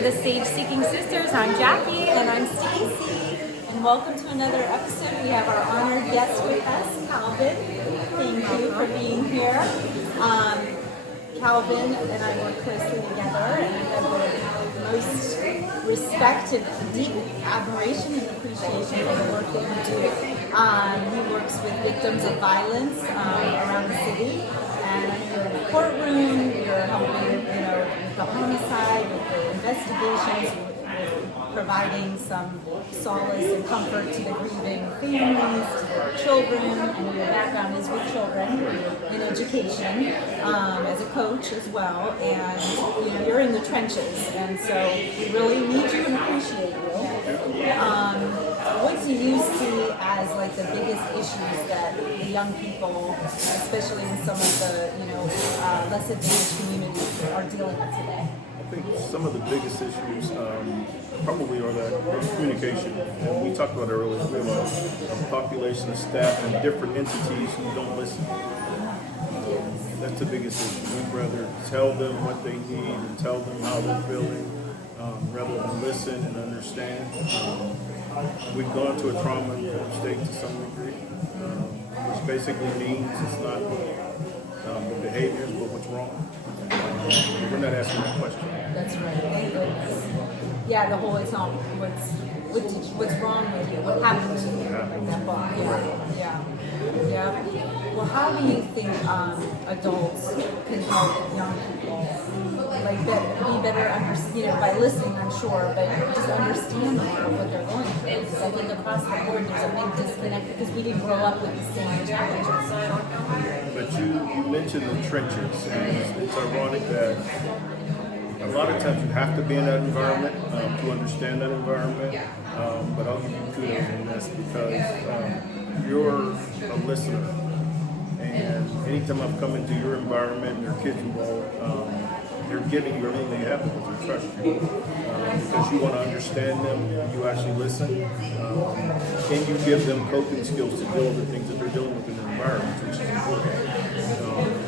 for the Sage Seeking Sisters. I'm Jackie and I'm Stacy. And welcome to another episode. We have our honored guest with us, Calvin. Thank you for being here. Calvin and I work closely together, and I have the most respect and deep admiration and appreciation for the work that you do. He works with victims of violence around the city, and you're in the courtroom, you're helping, with the homicide, with the investigations, with providing some solace and comfort to the grieving families, to their children, and your background is with children in education, as a coach as well, and you're in the trenches, and so we really need you and appreciate you. What do you see as like the biggest issues that the young people, especially in some of the less advantaged communities, are dealing with today? I think some of the biggest issues probably are that communication. And we talked about it earlier. We have a population of staff and different entities who don't listen. That's the biggest issue. We'd rather tell them what they need and tell them how they're feeling rather than listen and understand. We've gone to a trauma state to some degree, which basically means it's not the behaviors, but what's wrong. We're not asking that question. That's right. Thank goodness. Yeah, the whole it's not what's wrong with you, what happened to you, like that book. Yeah. Well, how do you think adults can help young people like be better by listening, I'm sure, but just understand more of what they're going through? Because I think across the board there's a big disconnect because we didn't grow up with the same challenges. But you mentioned the trenches, and it's ironic that a lot of times you have to be in that environment to understand that environment. But I'll give you kudos in this because you're a listener. And anytime I've come into your environment and there are kids involved, they're giving you everything they have because they trust you. Because you want to understand them, you actually listen. And you give them coping skills to deal with the things that they're dealing with in the environment, which is important.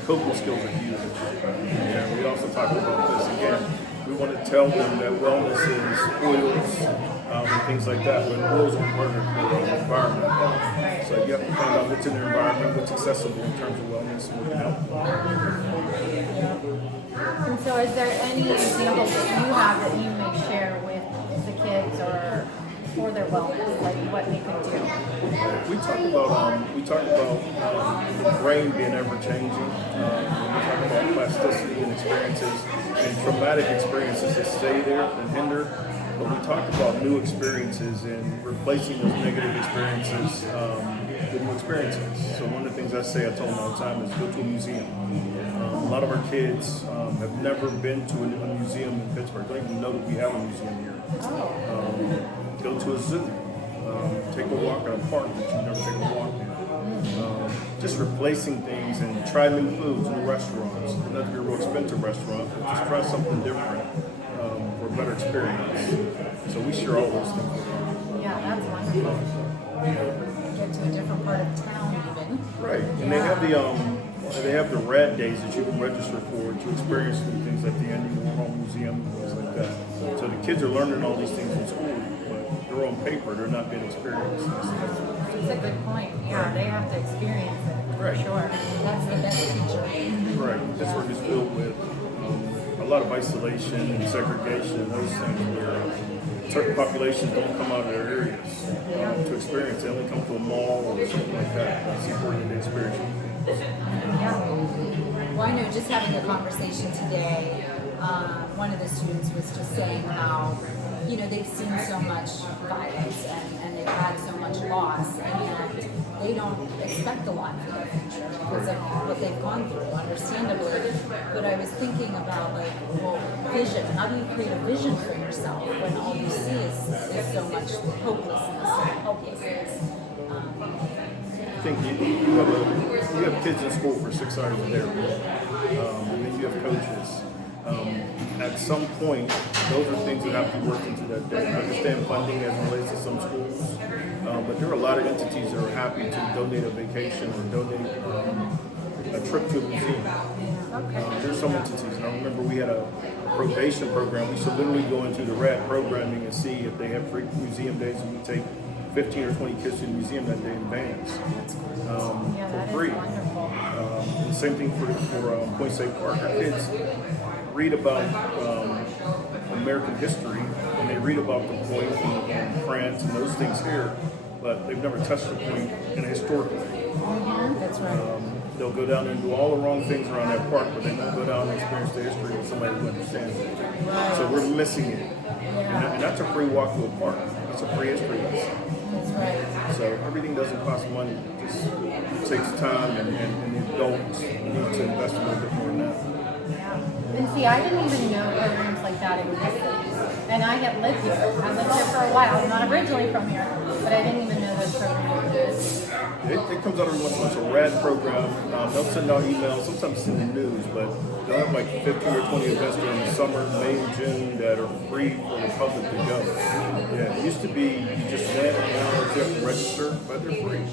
Coping skills are huge. And we also talk about this again. We want to tell them that wellness is oils and things like that, but oils are part of their environment. So you have to find out what's in their environment, what's accessible in terms of wellness, and what can help them. And so is there any examples that you have that you may share with the kids or for their wellness, like what they could do? We talk about the brain being ever changing. We talk about plasticity and experiences and traumatic experiences that stay there and hinder. But we talk about new experiences and replacing those negative experiences with new experiences. So one of the things I say, I tell them all the time, is go to a museum. A lot of our kids have never been to a museum in Pittsburgh. They don't even know that we have a museum here. Go to a zoo. Take a walk in a park that you've never taken a walk in. Just replacing things and try new foods, new restaurants. Not to be a real expensive restaurant, but just try something different for a better experience. So we share all those things with them. Yeah, that's wonderful. Get to a different part of town even. Right, and they have the rad days that you can register for to experience new things like the annual home museum and things like that. So the kids are learning all these things in school, but they're on paper, they're not being experienced. That's a good point. Yeah, they have to experience it, for sure. That's the best teacher. Right, Pittsburgh is filled with a lot of isolation and segregation and those things where certain populations don't come out of their areas to experience. They only come to a mall or something like that. It's important to experience. Yeah. Well, I know just having a conversation today, one of the students was just saying how, they've seen so much violence and they've had so much loss, and they don't expect a lot for their future because of what they've gone through, understandably. But I was thinking about, vision. How do you create a vision for yourself when all you see is so much hopelessness and helplessness? I think you have kids in school for 6 hours a day, and then you have coaches. At some point, those are things that have to work into that day. I understand funding as it relates to some schools, but there are a lot of entities that are happy to donate a vacation or donate a trip to a museum. There's some entities, and I remember we had a probation program. We used to literally go into the RAD programming and see if they have free museum days, and we take 15 or 20 kids to the museum that day in bands for free. And the same thing for Point State Park. Our kids read about American history, and they read about the Point and France and those things here, but they've never touched the Point in a historical way. That's right. They'll go down and do all the wrong things around that park, but they won't go down and experience the history with somebody who understands it. Right. So we're missing it. And that's a free walk to a park. It's a free history lesson. That's right. So everything doesn't cost money. It just takes time, and the adults need to invest a little bit more in that. Yeah. And see, I didn't even know programs like that existed. And I have lived here. I lived here for a while. I'm not originally from here, but I didn't even know those programs existed. It comes out every once in a while. It's a RAD program. They'll send out emails, sometimes send the news, but they'll have like 15 or 20 events during the summer, May and June that are free for the public to go. Yeah, it used to be you just went and now you have to register, but they're free.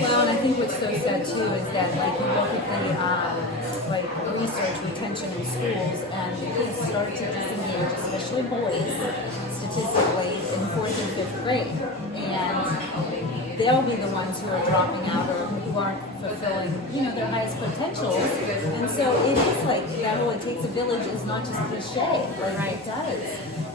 Well, and I think what's so sad too is that like you look at the like research retention in schools, and the kids start to disengage, especially boys, statistically in 4th and 5th grade, and they'll be the ones who are dropping out or who aren't fulfilling, their highest potentials. And so it is like that whole "it takes a village" is not just cliche, like it does.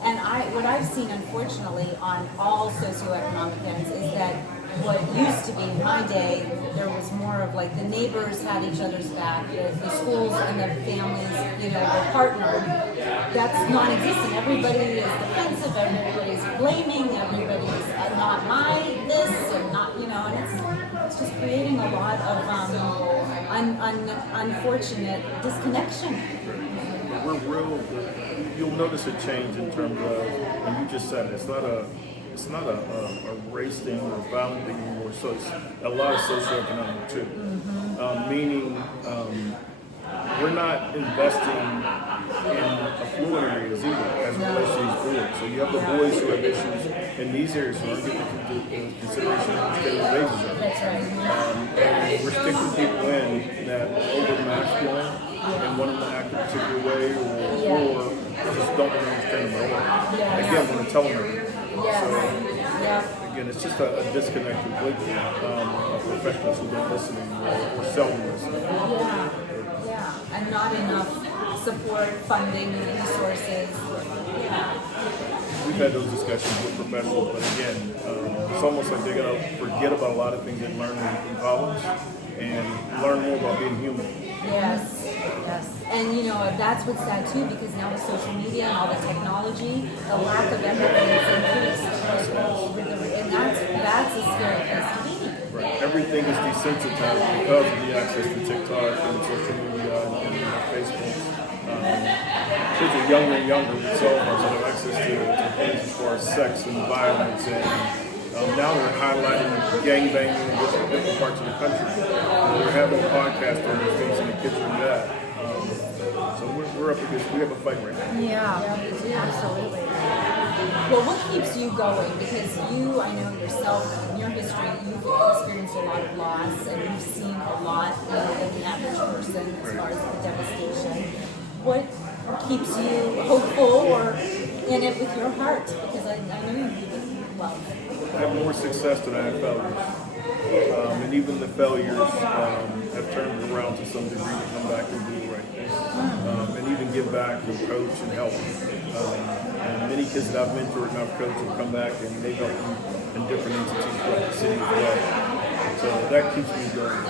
And what I've seen, unfortunately, on all socioeconomic ends is that what used to be in my day, there was more of like the neighbors had each other's back, the schools and the families, were partnered. That's non-existent. Everybody is defensive, everybody's blaming, everybody's not my this and not, and it's just creating a lot of unfortunate disconnection. You'll notice a change in terms of, and you just said it, it's not a race thing or a violent thing anymore. So it's a lot of socioeconomic too. Meaning we're not investing in affluent areas either as it relates to these boys. So you have the boys who have issues in these areas who aren't getting the consideration that the state raises them. That's right. And we're sticking people in that are over masculine and want them to act a particular way or just don't want to understand them at all. Again, want to tell them everything. So, again, it's just a disconnect completely of professionals who don't listen or seldom listen. Yeah, and not enough support, funding, resources. We've had those discussions with professionals, but again, it's almost like they're going to forget about a lot of things they learned in college and learn more about being human. Yes. And that's what's sad too, because now with social media and all the technology, the lack of empathy is increased. And that's a scary place to be. Right. Everything is desensitized because of the access to TikTok and social media and Facebook. Kids are younger and younger with cell phones that have access to things as far as sex and violence, and now they're highlighting gangbanging in different parts of the country. They're having podcasts on those things, and the kids are that. So we're up against, we have a fight right now. Yeah, absolutely. Well, what keeps you going? Because you, I know yourself, in your history, you've experienced a lot of loss, and you've seen a lot than the average person as far as the devastation. What keeps you hopeful or in it with your heart? Because I know you do this with love. I have more success than I have failures. And even the failures have turned it around to some degree to come back and do the right thing. And even give back and coach and help. And many kids that I've mentored and I've coached have come back and they help them in different entities throughout the city as well. So that keeps me going. I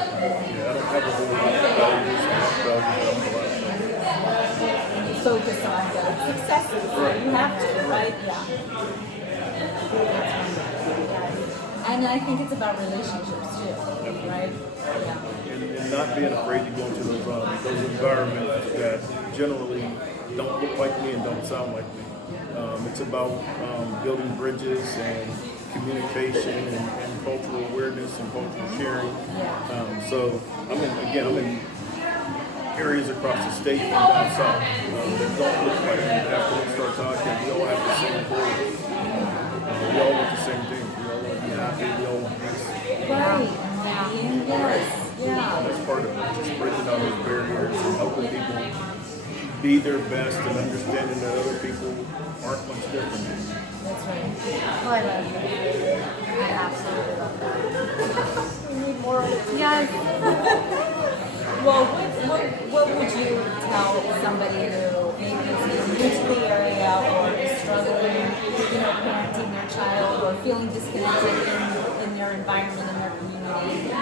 don't have a whole lot of failures. I have failures, but I don't have a lot of failures. And you focus on the successes. Right. You have to, right? Yeah. And I think it's about relationships too, right? Yeah. And not being afraid to go into those environments that generally don't look like me and don't sound like me. It's about building bridges and communication and cultural awareness and cultural sharing. So I'm in areas across the state and down south that don't look like me. After we start talking, we all have the same goals. We all want the same thing. We all want to be happy. We all want peace. Right. Yes. Yeah. That's part of it. Just breaking down those barriers and helping people be their best and understanding that other people aren't much different. That's right. Oh, I love that. I absolutely love that. We need more. Yes. Well, what would you tell somebody who maybe is new to the area or is struggling, parenting their child or feeling disconnected in their environment, in their community? I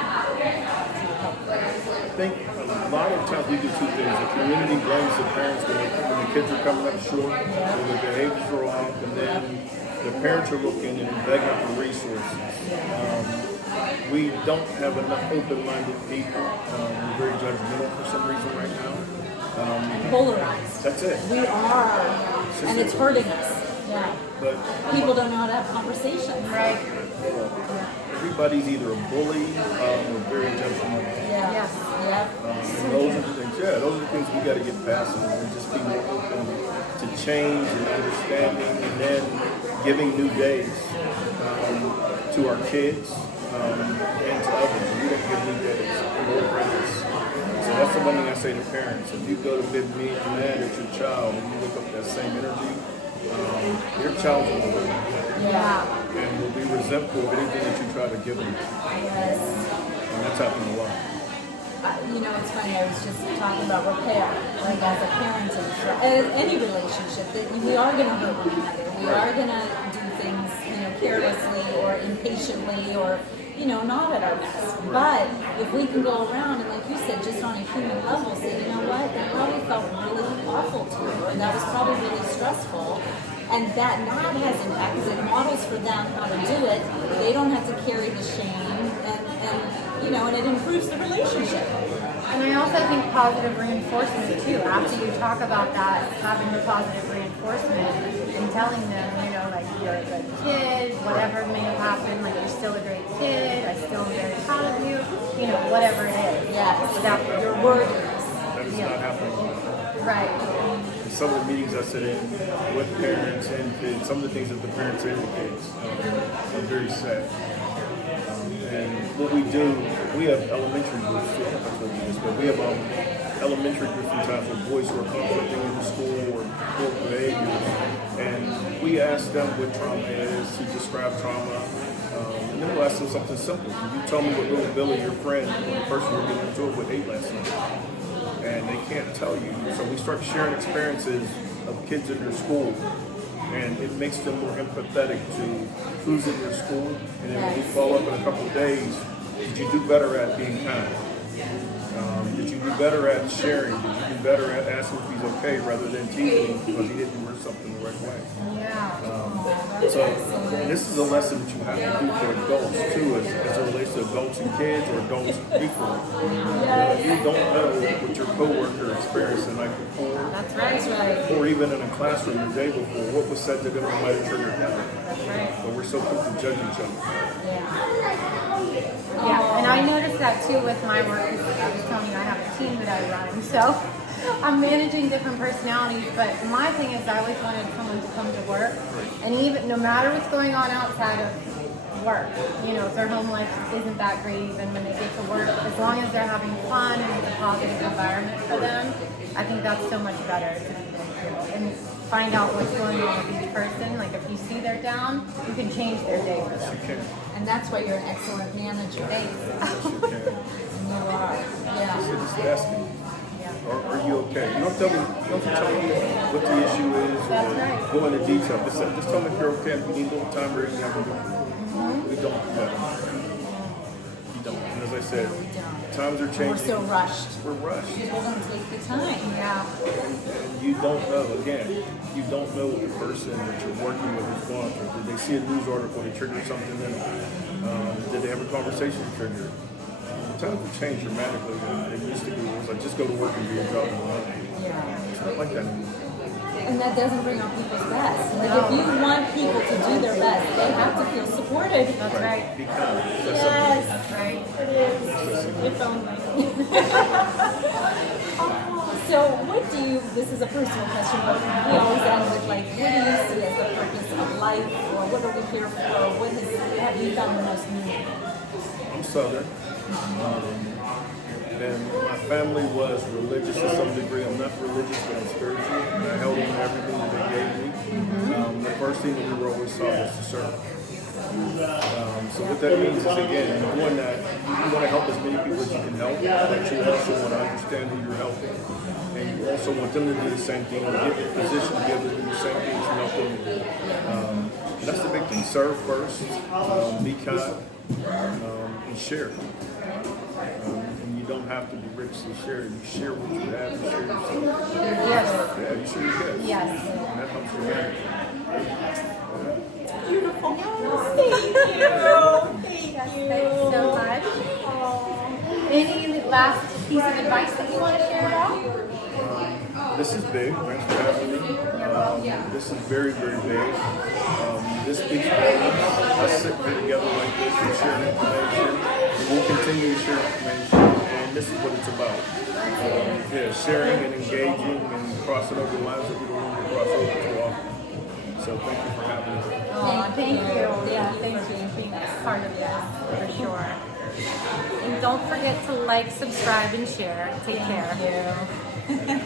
think a lot of times we do two things. The community blames the parents when the kids are coming up short, or the behaviors are off, and then the parents are looking and begging for resources. We don't have enough open-minded people. We're very judgmental for some reason right now. Polarized. That's it. We are, and it's hurting us. Yeah. But People don't know how to have conversations. Right. everybody's either a bully or very judgmental. Yeah. Yes. Yeah. And those are the things. Yeah, those are the things we got to get past and just be more open to change and understanding, and then giving new days to our kids and to others. We don't give new days. We're apprentices. So that's the one thing I say to parents. If you go to bed mad at your child and you look up that same energy, your child will look and will be resentful of anything that you try to give them. Yes. And that's happening a lot. It's funny, I was just talking about repair, like as a parent and any relationship, that we are going to hurt one another. We are going to do things, carelessly or impatiently or, not at our best. But if we can go around and, like you said, just on a human level, say, you know what, that probably felt really awful to you, or that was probably really stressful. And that has impact because it models for them how to do it. They don't have to carry the shame, and it improves the relationship. And I also think positive reinforcement too. After you talk about that, having the positive reinforcement and telling them, like you're a good kid, whatever may have happened, like you're still a great kid, I still am very proud of you, whatever it is. Yes, That your word is. That is not happening. Right. In some of the meetings I sit in with parents and kids, some of the things that the parents say to the kids are very sad. And what we do, we have elementary groups too. I don't know if I told you this, but we have elementary groups sometimes with boys who are conflicting in the school or poor behaviors. And we ask them what trauma is, to describe trauma. And then we'll ask them something simple. Can you tell me what little Billy, your friend, the person you're getting into it with, ate last night? And they can't tell you. So we start sharing experiences of kids in their school, and it makes them more empathetic to who's in their school. And then when we follow up in a couple of days, did you do better at being kind? Did you do better at sharing? Did you do better at asking if he's okay rather than teasing because he didn't wear something the right way? And this is a lesson that you have to do for adults too, as it relates to adults and kids, or adults equally. You don't know what your coworker experienced the night before. That's right. Or even in a classroom the day before, what was said to them that might have triggered them. That's right. But we're so quick to judge each other. Yeah, and I noticed that too with my work. I was telling you I have a team that I run, so I'm managing different personalities. But my thing is, I always wanted someone to come to work, and even no matter what's going on outside of work, if their home life isn't that great, even when they get to work, as long as they're having fun and it's a positive environment for them, I think that's so much better to be there too. And find out what's going on with each person. Like if you see they're down, you can change their day for them. And that's why you're an excellent manager. Yes, you can. You are. Yeah. Just asking. Are you okay? You don't tell me what the issue is or go into detail. Just tell me if you're okay. If you need a little time or anything, I can do it. We don't do that. You don't. And as I said, times are changing. We're so rushed. We're rushed. People don't take the time. Yeah. And you don't know, again, you don't know what the person that you're working with is going through. Did they see a news article that triggered something in them? Did they have a conversation that triggered? Times have changed dramatically than they used to be. It was like, just go to work and be a job. It's not like that anymore. And that doesn't bring out people's best. Like if you want people to do their best, they have to feel supported. That's right. Be kind. Yes. That's right. It is. Your phone ringing. So what do you, this is a personal question, but we always end with like, what do you see as the purpose of life, or what are we here for? What have you found the most meaningful? I'm Southern. And my family was religious to some degree. I'm not religious, but I'm spiritual. And I held on to everything that they gave me. The first thing that we were always taught was to serve. So what that means is, again, in doing that, you want to help as many people as you can help, but you also want to understand who you're helping. And you also want them to do the same thing, or get in a position to be able to do the same things you help them to do. And that's the big thing. Serve first, be kind, and share. And you don't have to be rich to share. You share what you have, you share yourself. Yes. Yeah, you share your gifts. Yes. And that helps your marriage. Beautiful. Thank you. Thanks so much. Any last piece of advice that you want to share about? This is big. Thanks for having me. This is very, very big. This speaks volumes. Us sitting here together like this and sharing information. And we'll continue to share information. And this is what it's about. Sharing and engaging and crossing over lines that we don't want to cross over too often. So thank you for having me. Oh, thank you. Yeah, thank you for being part of this, for sure. And don't forget to like, subscribe, and share. Take care. Thank you.